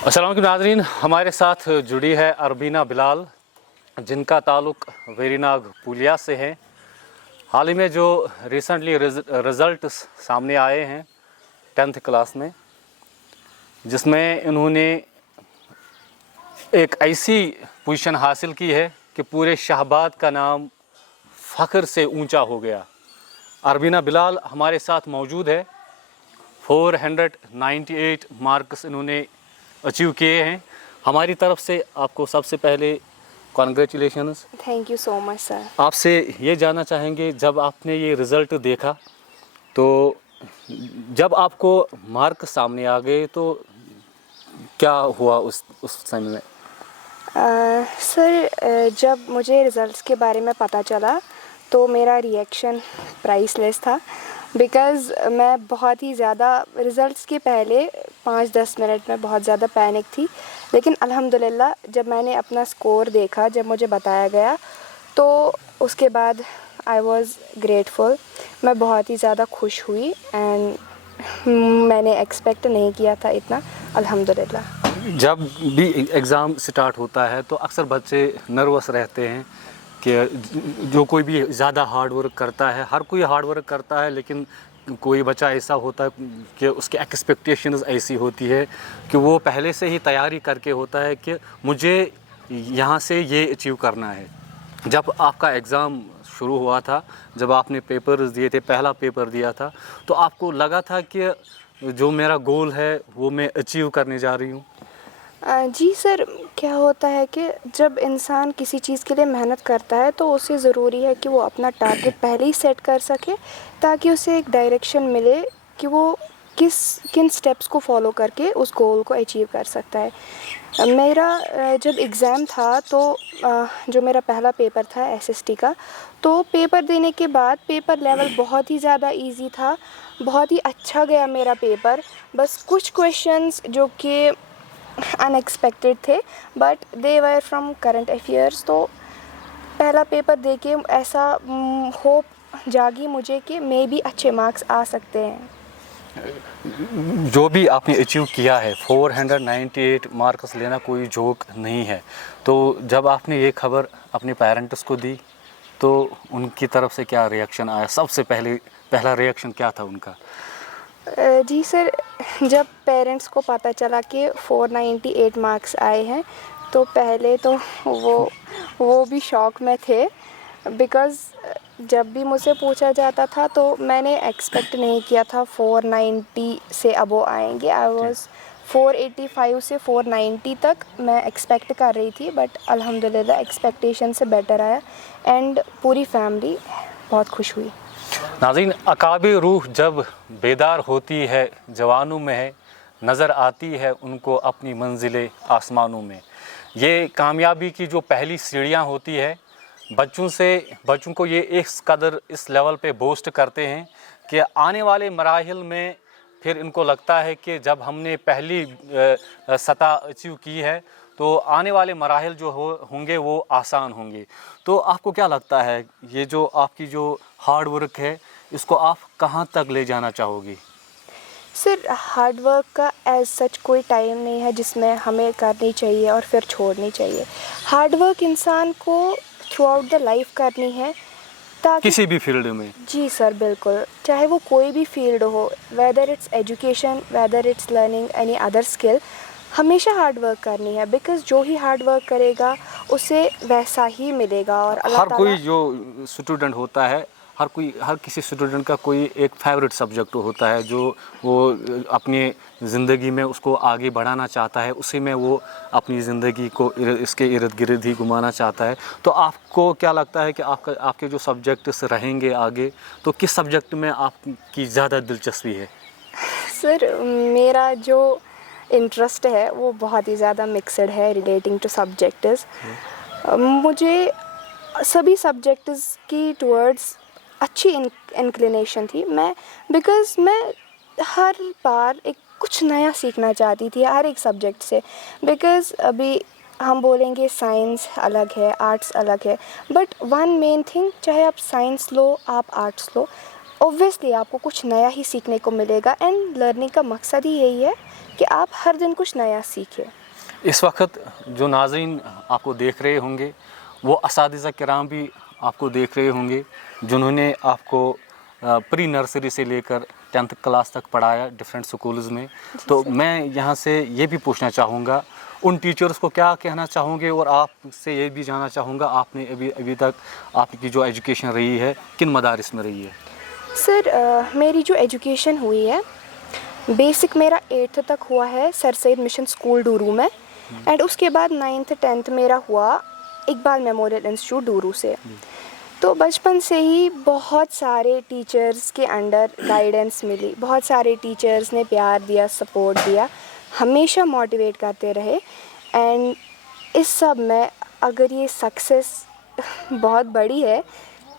अस्सलाम वालेकुम नाज़रीन, हमारे साथ जुड़ी है अरबीना बिलाल, जिनका ताल्लुक़ वेरीनाग पुलिया से है। हाल ही में जो रिसेंटली रिज़ल्ट सामने आए हैं 10th क्लास में, जिसमें इन्होंने एक ऐसी पोजीशन हासिल की है कि पूरे शाहबाद का नाम फ़ख्र से ऊंचा हो गया। अरबीना बिलाल हमारे साथ मौजूद है। 498 मार्क्स इन्होंने अचीव किए हैं। हमारी तरफ से आपको सबसे पहले congratulations. Thank you so much sir. आपसे ये जानना चाहेंगे, जब आपने ये रिज़ल्ट देखा तो जब आपको मार्क सामने आ गए तो क्या हुआ उस समय में? सर जब मुझे रिज़ल्ट्स के बारे में पता चला तो मेरा रिएक्शन प्राइसलेस था, बिकॉज़ मैं बहुत ही ज़्यादा रिज़ल्ट्स के पहले 5-10 मिनट में बहुत ज़्यादा पैनिक थी। लेकिन अल्हम्दुलिल्लाह जब मैंने अपना स्कोर देखा, जब मुझे बताया गया, तो उसके बाद आई वाज़ ग्रेटफुल। मैं बहुत ही ज़्यादा खुश हुई एंड मैंने एक्सपेक्ट नहीं किया था इतना। अल्हम्दुलिल्लाह। जब भी एग्ज़ाम स्टार्ट होता है तो अक्सर बच्चे नर्वस रहते हैं कि जो कोई भी ज़्यादा हार्ड वर्क करता है, हर कोई हार्ड वर्क करता है, लेकिन कोई बच्चा ऐसा होता है कि उसकी एक्सपेक्टेशंस ऐसी होती है कि वो पहले से ही तैयारी करके होता है कि मुझे यहाँ से ये अचीव करना है। जब आपका एग्ज़ाम शुरू हुआ था, जब आपने पेपर्स दिए थे, पहला पेपर दिया था, तो आपको लगा था कि जो मेरा गोल है वो मैं अचीव करने जा रही हूँ? जी सर, क्या होता है कि जब इंसान किसी चीज़ के लिए मेहनत करता है तो उसे ज़रूरी है कि वो अपना टारगेट पहले ही सेट कर सके, ताकि उसे एक डायरेक्शन मिले कि वो किन स्टेप्स को फॉलो करके उस गोल को अचीव कर सकता है। मेरा जब एग्ज़ाम था तो जो मेरा पहला पेपर था एसएसटी का, तो पेपर देने के बाद पेपर लेवल बहुत ही ज़्यादा इजी था, बहुत ही अच्छा गया मेरा पेपर। बस कुछ क्वेश्चंस जो कि अनएक्सपेक्टेड थे, but they were from current affairs. तो पहला पेपर दे के ऐसा होप जागी मुझे कि मे भी अच्छे मार्क्स आ सकते हैं। जो भी आपने अचीव किया है, 498 मार्क्स लेना कोई जोक नहीं है। तो जब आपने ये खबर अपने पेरेंट्स को दी तो उनकी तरफ से क्या रिएक्शन आया? सबसे पहला रिएक्शन क्या था उनका? जी सर, जब पेरेंट्स को पता चला कि 498 मार्क्स आए हैं तो पहले तो वो भी शॉक में थे, बिकॉज़ जब भी मुझसे पूछा जाता था तो मैंने एक्सपेक्ट नहीं किया था 490 से अबो आएंगे। आई वाज 485 से 490 तक मैं एक्सपेक्ट कर रही थी, बट अल्हम्दुलिल्लाह एक्सपेक्टेशन से बेटर आया एंड पूरी फैमिली बहुत खुश हुई। नाज़रीन, अकाबे रूह जब बेदार होती है, जवानों में है, नज़र आती है उनको अपनी मंजिलें आसमानों में। ये कामयाबी की जो पहली सीढ़ियाँ होती है, बच्चों को ये इस कदर इस लेवल पे बूस्ट करते हैं कि आने वाले मराहिल में फिर इनको लगता है कि जब हमने पहली सतह अचीव की है तो आने वाले मराहिल जो होंगे वो आसान होंगे। तो आपको क्या लगता है, ये जो आपकी जो हार्ड वर्क है, इसको आप कहाँ तक ले जाना चाहोगी? सर, हार्ड वर्क का एज सच कोई टाइम नहीं है जिसमें हमें करनी चाहिए और फिर छोड़नी चाहिए। हार्ड वर्क इंसान को थ्रू आउट द लाइफ करनी है, ताकि किसी भी फील्ड में। जी सर, बिल्कुल, चाहे वो कोई भी फील्ड हो, whether it's education, whether it's learning any other skill, हमेशा हार्ड वर्क करनी है, बिकॉज़ जो ही हार्ड वर्क करेगा उसे वैसा ही मिलेगा। और अल्लाह हर कोई जो स्टूडेंट होता है, हर किसी स्टूडेंट का कोई एक फेवरेट सब्जेक्ट होता है जो वो अपनी ज़िंदगी में उसको आगे बढ़ाना चाहता है, उसी में वो अपनी ज़िंदगी को इसके इर्द गिर्द ही घुमाना चाहता है। तो आपको क्या लगता है कि आपके जो सब्जेक्ट्स रहेंगे आगे, तो किस सब्जेक्ट में आपकी ज़्यादा दिलचस्पी है? सर, मेरा जो इंटरेस्ट है वो बहुत ही ज़्यादा मिक्सड है रिलेटिंग टू सब्जेक्ट्स। मुझे सभी सब्जेक्ट्स की टुवर्ड्स अच्छी इंक्लिनेशन थी, बिकॉज़ मैं हर बार एक कुछ नया सीखना चाहती थी हर एक सब्जेक्ट से। बिकॉज़ अभी हम बोलेंगे साइंस अलग है, आर्ट्स अलग है, बट वन मेन थिंग, चाहे आप साइंस लो, आप आर्ट्स लो, ऑब्वियसली आपको कुछ नया ही सीखने को मिलेगा। एंड लर्निंग का मकसद ही यही है کہ آپ ہر دن کچھ نیا سیکھیں. اس وقت جو ناظرین آپ کو دیکھ رہے ہوں گے وہ اساتذہ کرام بھی آپ کو دیکھ رہے ہوں گے جنہوں نے آپ کو پری نرسری سے لے کر 10th کلاس تک پڑھایا ڈفرینٹ سکولز میں. تو میں یہاں سے یہ بھی پوچھنا چاہوں گا ان ٹیچرز کو کیا کہنا چاہوں گے, اور آپ سے یہ بھی جاننا چاہوں گا آپ نے ابھی تک آپ کی جو ایجوکیشن رہی ہے کن مدارس میں رہی ہے؟ سر میری جو ایجوکیشن ہوئی ہے بیسک میرا 8th تک ہوا ہے سر سید مشن اسکول ڈورو میں, اینڈ اس کے بعد 9th 10th میرا ہوا اقبال میموریل انسٹیٹیوٹ ڈورو سے. تو بچپن سے ہی بہت سارے ٹیچرز کے انڈر گائیڈنس ملی, بہت سارے ٹیچرز نے پیار دیا, سپورٹ دیا, ہمیشہ موٹیویٹ کرتے رہے. اینڈ اس سب میں اگر یہ سکسیس بہت بڑی ہے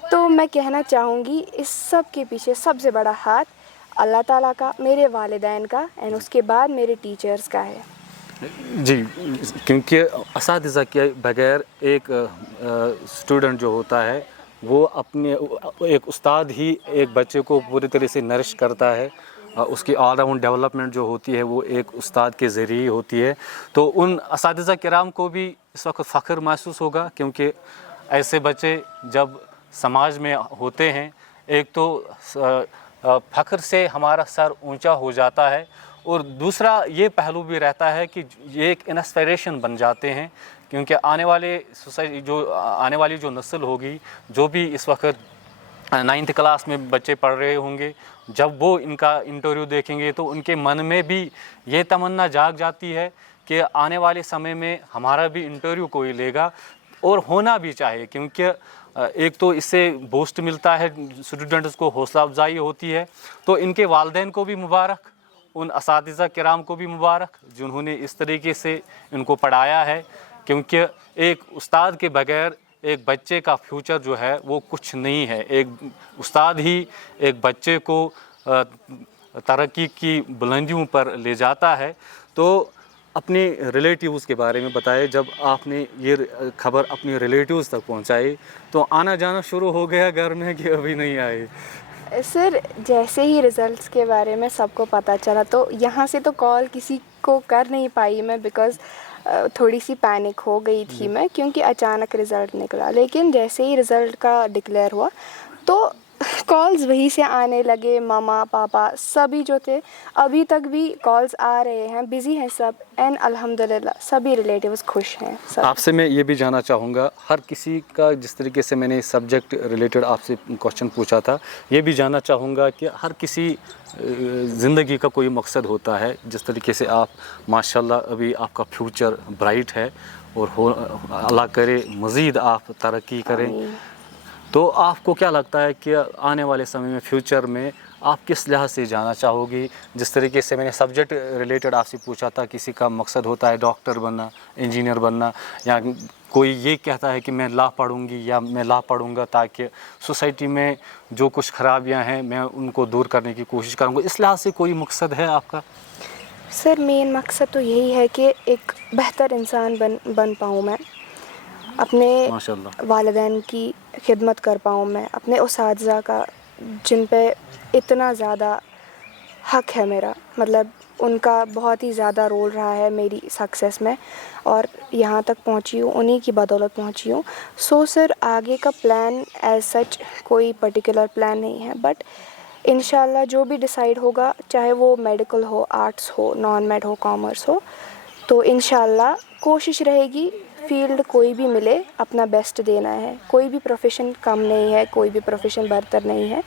تو میں کہنا چاہوں گی اس سب کے پیچھے سب سے بڑا ہاتھ اللہ تعالیٰ کا, میرے والدین کا, اینڈ اس کے بعد میرے ٹیچرز کا ہے. جی, کیونکہ اساتذہ کے بغیر ایک اسٹوڈنٹ جو ہوتا ہے وہ اپنے ایک استاد ہی ایک بچے کو پوری طرح سے نرش کرتا ہے. اس کی آل راؤنڈ ڈیولپمنٹ جو ہوتی ہے وہ ایک استاد کے ذریعے ہوتی ہے. تو ان اساتذہ کرام کو بھی اس وقت فخر محسوس ہوگا کیونکہ ایسے بچے جب سماج میں ہوتے ہیں ایک تو فخر سے ہمارا سر اونچا ہو جاتا ہے, اور دوسرا یہ پہلو بھی رہتا ہے کہ یہ ایک انسپائریشن بن جاتے ہیں کیونکہ آنے والی جو نسل ہوگی, جو بھی اس وقت 9th کلاس میں بچے پڑھ رہے ہوں گے, جب وہ ان کا انٹرویو دیکھیں گے تو ان کے من میں بھی یہ تمنا جاگ جاتی ہے کہ آنے والے سمے میں ہمارا بھی انٹرویو کوئی لے گا, اور ہونا بھی چاہیے کیونکہ ایک تو اس سے بوسٹ ملتا ہے, اسٹوڈنٹس کو حوصلہ افزائی ہوتی ہے. تو ان کے والدین کو بھی مبارک, ان اساتذہ کرام کو بھی مبارک جنہوں نے اس طریقے سے ان کو پڑھایا ہے, کیونکہ ایک استاد کے بغیر ایک بچے کا فیوچر جو ہے وہ کچھ نہیں ہے. ایک استاد ہی ایک بچے کو ترقی کی بلندیوں پر لے جاتا ہے. تو اپنے ریلیٹیوز کے بارے میں بتائے, جب آپ نے یہ خبر اپنے ریلیٹیوز تک پہنچائی تو آنا جانا شروع ہو گیا گھر میں کہ ابھی نہیں آئے؟ سر جیسے ہی رزلٹس کے بارے میں سب کو پتہ چلا تو یہاں سے تو کال کسی کو کر نہیں پائی میں, بیکاز تھوڑی سی پینک ہو گئی تھی میں کیونکہ اچانک رزلٹ نکلا. لیکن جیسے ہی رزلٹ کا ڈکلیئر ہوا تو کالز وہیں سے آنے لگے, ماما پاپا سبھی جو تھے, ابھی تک بھی کالز آ رہے ہیں, بزی ہیں سب, اینڈ الحمدللہ سبھی ریلیٹیوز خوش ہیں. آپ سے میں یہ بھی جاننا چاہوں گا, ہر کسی کا جس طریقے سے میں نے سبجیکٹ ریلیٹڈ آپ سے کوشچن پوچھا تھا, یہ بھی جاننا چاہوں گا کہ ہر کسی زندگی کا کوئی مقصد ہوتا ہے. جس طریقے سے آپ ماشاءاللہ ابھی آپ کا فیوچر برائٹ ہے اور اللہ کرے مزید آپ ترقی کریں, تو آپ کو کیا لگتا ہے کہ آنے والے سمے میں فیوچر میں آپ کس لحاظ سے جانا چاہو گی؟ جس طریقے سے میں نے سبجیکٹ ریلیٹڈ آپ سے پوچھا تھا, کسی کا مقصد ہوتا ہے ڈاکٹر بننا, انجینئر بننا, یا کوئی یہ کہتا ہے کہ میں لا پڑھوں گی یا میں لا پڑھوں گا تاکہ سوسائٹی میں جو کچھ خرابیاں ہیں میں ان کو دور کرنے کی کوشش کروں گا. اس لحاظ سے کوئی مقصد ہے آپ کا؟ سر مین مقصد تو یہی ہے کہ ایک بہتر انسان بن پاؤں میں, اپنے والدین کی خدمت کر پاؤں میں, اپنے اساتذہ کا جن پہ اتنا زیادہ حق ہے میرا, مطلب ان کا بہت ہی زیادہ رول رہا ہے میری سکسیس میں, اور یہاں تک پہنچی ہوں انہی کی بدولت پہنچی ہوں. سو سر آگے کا پلان ایز سچ کوئی پرٹیکولر پلان نہیں ہے, بٹ انشاءاللہ جو بھی ڈیسائیڈ ہوگا, چاہے وہ میڈیکل ہو, آرٹس ہو, نان میڈ ہو, کامرس ہو, تو انشاءاللہ کوشش رہے گی فیلڈ کوئی بھی ملے اپنا بیسٹ دینا ہے. کوئی بھی پروفیشن کم نہیں ہے, کوئی بھی پروفیشن برتر نہیں ہے,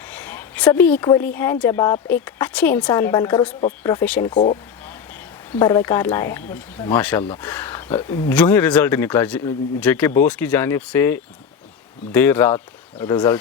سبھی ایکولی ہیں جب آپ ایک اچھے انسان بن کر اس پروفیشن کو بروقار لائے. ماشاءاللہ, جو ہی رزلٹ نکلا جے کے بوس کی جانب سے دیر رات رزلٹ